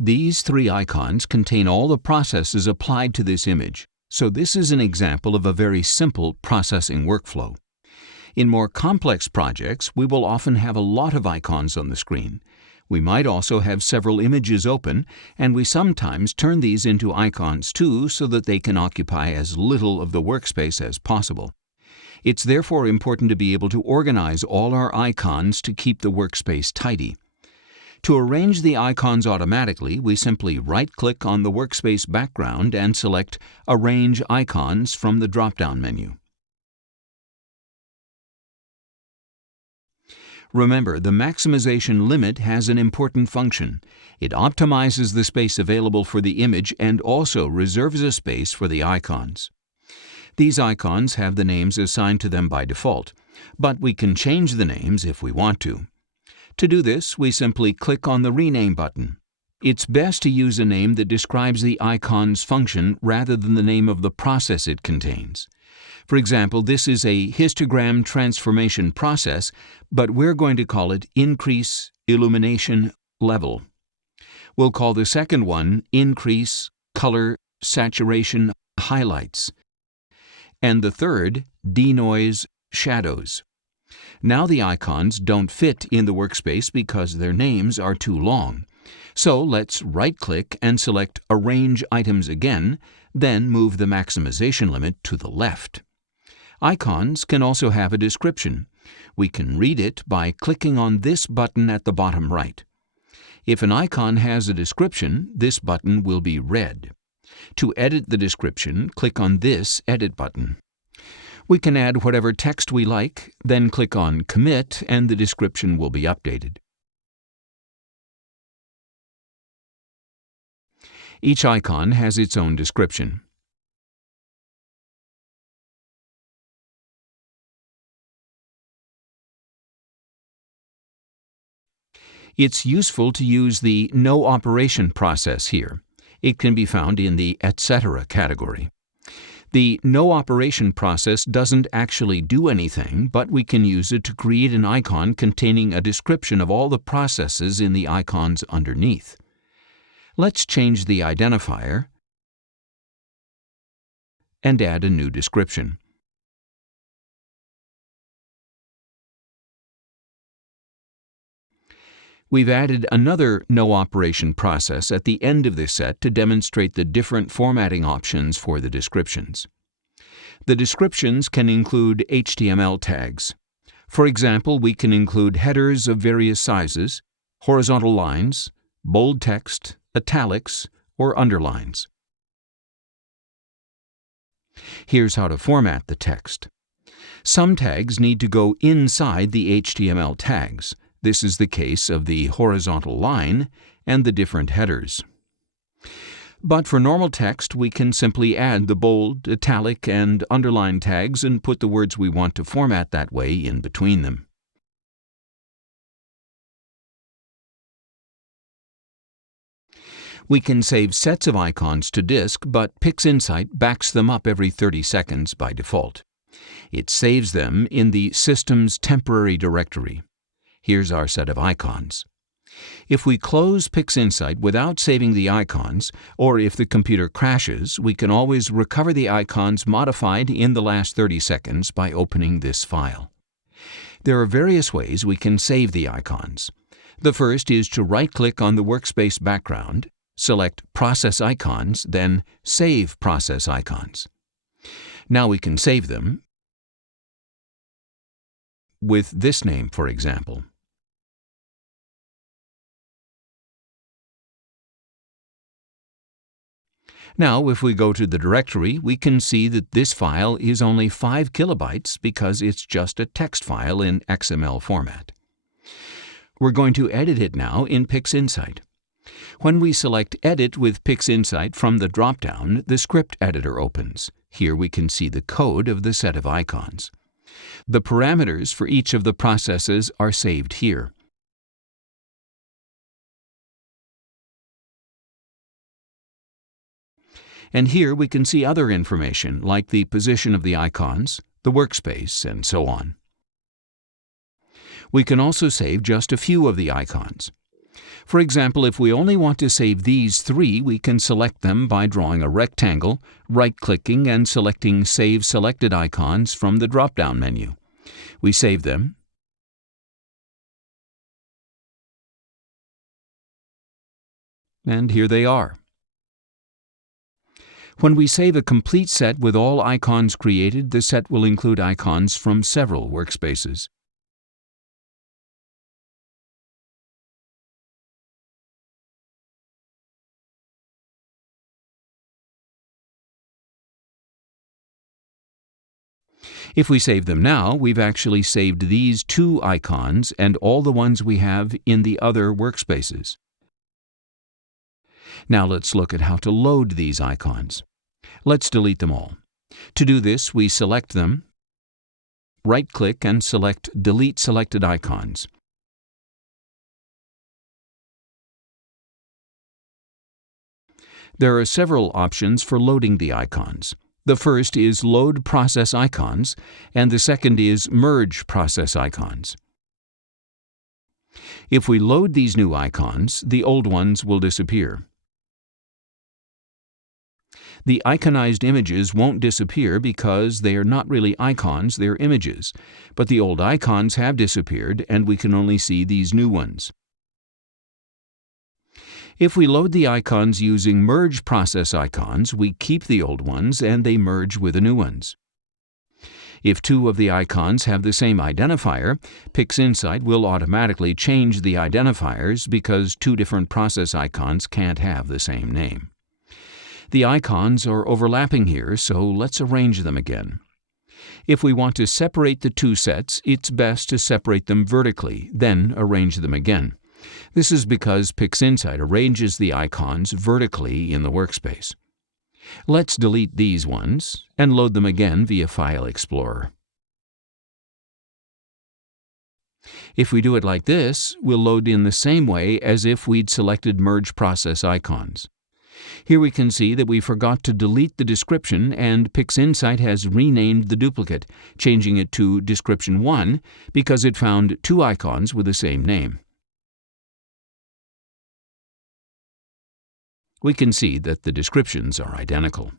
These three icons contain all the processes applied to this image, so this is an example of a very simple processing workflow. In more complex projects, we will often have a lot of icons on the screen. We might also have several images open, and we sometimes turn these into icons too so that they can occupy as little of the workspace as possible. It's therefore important to be able to organize all our icons to keep the workspace tidy. To arrange the icons automatically, we simply right-click on the workspace background and select Arrange Icons from the drop-down menu. Remember, the maximization limit has an important function. It optimizes the space available for the image and also reserves a space for the icons. These icons have the names assigned to them by default, but we can change the names if we want to. To do this, we simply click on the Rename button. It's best to use a name that describes the icon's function rather than the name of the process it contains. For example, this is a histogram transformation process, but we're going to call it Increase Illumination Level. We'll call the second one Increase Color Saturation Highlights, and the third Denoise Shadows. Now the icons don't fit in the workspace because their names are too long. So let's right-click and select Arrange Items again, then move the maximization limit to the left. Icons can also have a description. We can read it by clicking on this button at the bottom right. If an icon has a description, this button will be red. To edit the description, click on this Edit button. We can add whatever text we like, then click on Commit, and the description will be updated. Each icon has its own description. It's useful to use the No Operation process here. It can be found in the Etc. category. The No Operation process doesn't actually do anything, but we can use it to create an icon containing a description of all the processes in the icons underneath. Let's change the identifier and add a new description. We've added another No Operation process at the end of this set to demonstrate the different formatting options for the descriptions. The descriptions can include HTML tags. For example, we can include headers of various sizes, horizontal lines, bold text, italics, or underlines. Here's how to format the text. Some tags need to go inside the HTML tags. This is the case of the horizontal line and the different headers. But for normal text, we can simply add the bold, italic, and underline tags and put the words we want to format that way in between them. We can save sets of icons to disk, but PixInsight backs them up every 30 seconds by default. It saves them in the System's temporary directory. Here's our set of icons. If we close PixInsight without saving the icons, or if the computer crashes, we can always recover the icons modified in the last 30 seconds by opening this file. There are various ways we can save the icons. The first is to right-click on the workspace background, select Process Icons, then Save Process Icons. Now we can save them with this name, for example. Now, if we go to the directory, we can see that this file is only 5 kilobytes because it's just a text file in XML format. We're going to edit it now in PixInsight. When we select Edit with PixInsight from the drop-down, the script editor opens. Here we can see the code of the set of icons. The parameters for each of the processes are saved here. And here we can see other information like the position of the icons, the workspace, and so on. We can also save just a few of the icons. For example, if we only want to save these 3, we can select them by drawing a rectangle, right-clicking, and selecting Save Selected Icons from the drop-down menu. We save them, and here they are. When we save a complete set with all icons created, the set will include icons from several workspaces. If we save them now, we've actually saved these 2 icons and all the ones we have in the other workspaces. Now let's look at how to load these icons. Let's delete them all. To do this, we select them, right-click, and select Delete Selected Icons. There are several options for loading the icons. The first is Load Process Icons, and the second is Merge Process Icons. If we load these new icons, the old ones will disappear. The iconized images won't disappear because they are not really icons, they're images. But the old icons have disappeared, and we can only see these new ones. If we load the icons using Merge Process Icons, we keep the old ones and they merge with the new ones. If 2 of the icons have the same identifier, PixInsight will automatically change the identifiers because 2 different process icons can't have the same name. The icons are overlapping here, so let's arrange them again. If we want to separate the 2 sets, it's best to separate them vertically, then arrange them again. This is because PixInsight arranges the icons vertically in the workspace. Let's delete these ones and load them again via File Explorer. If we do it like this, we'll load in the same way as if we'd selected Merge Process Icons. Here we can see that we forgot to delete the description, and PixInsight has renamed the duplicate, changing it to Description 1 because it found 2 icons with the same name. We can see that the descriptions are identical.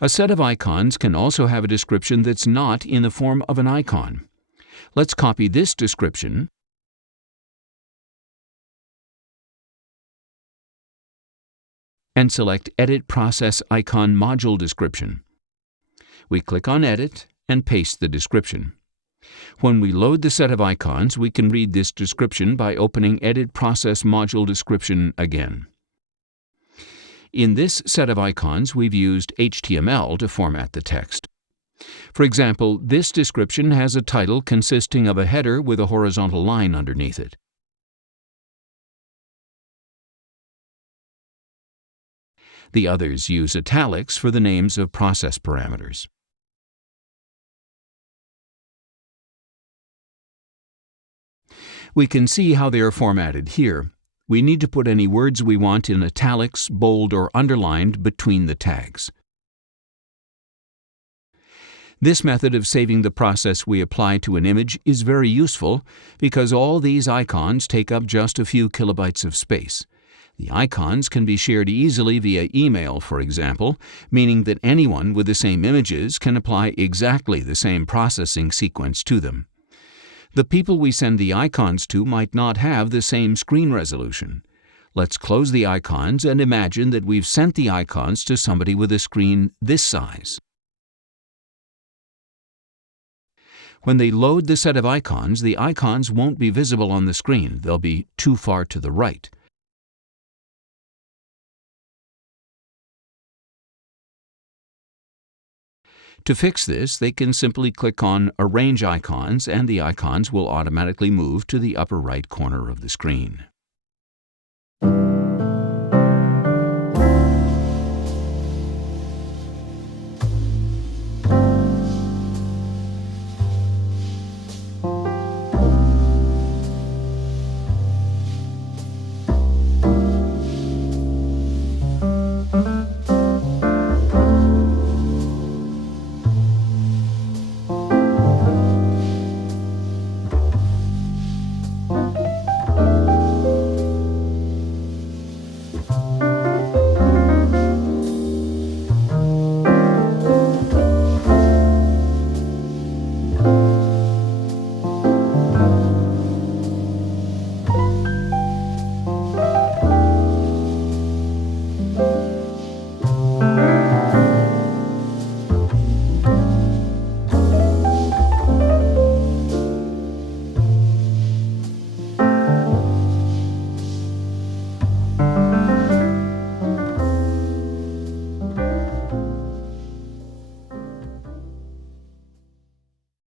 A set of icons can also have a description that's not in the form of an icon. Let's copy this description and select Edit Process Icon Module Description. We click on Edit and paste the description. When we load the set of icons, we can read this description by opening Edit Process Module Description again. In this set of icons, we've used HTML to format the text. For example, this description has a title consisting of a header with a horizontal line underneath it. The others use italics for the names of process parameters. We can see how they are formatted here. We need to put any words we want in italics, bold, or underlined between the tags. This method of saving the process we apply to an image is very useful because all these icons take up just a few kilobytes of space. The icons can be shared easily via email, for example, meaning that anyone with the same images can apply exactly the same processing sequence to them. The people we send the icons to might not have the same screen resolution. Let's close the icons and imagine that we've sent the icons to somebody with a screen this size. When they load the set of icons, the icons won't be visible on the screen. They'll be too far to the right. To fix this, they can simply click on Arrange Icons and the icons will automatically move to the upper right corner of the screen.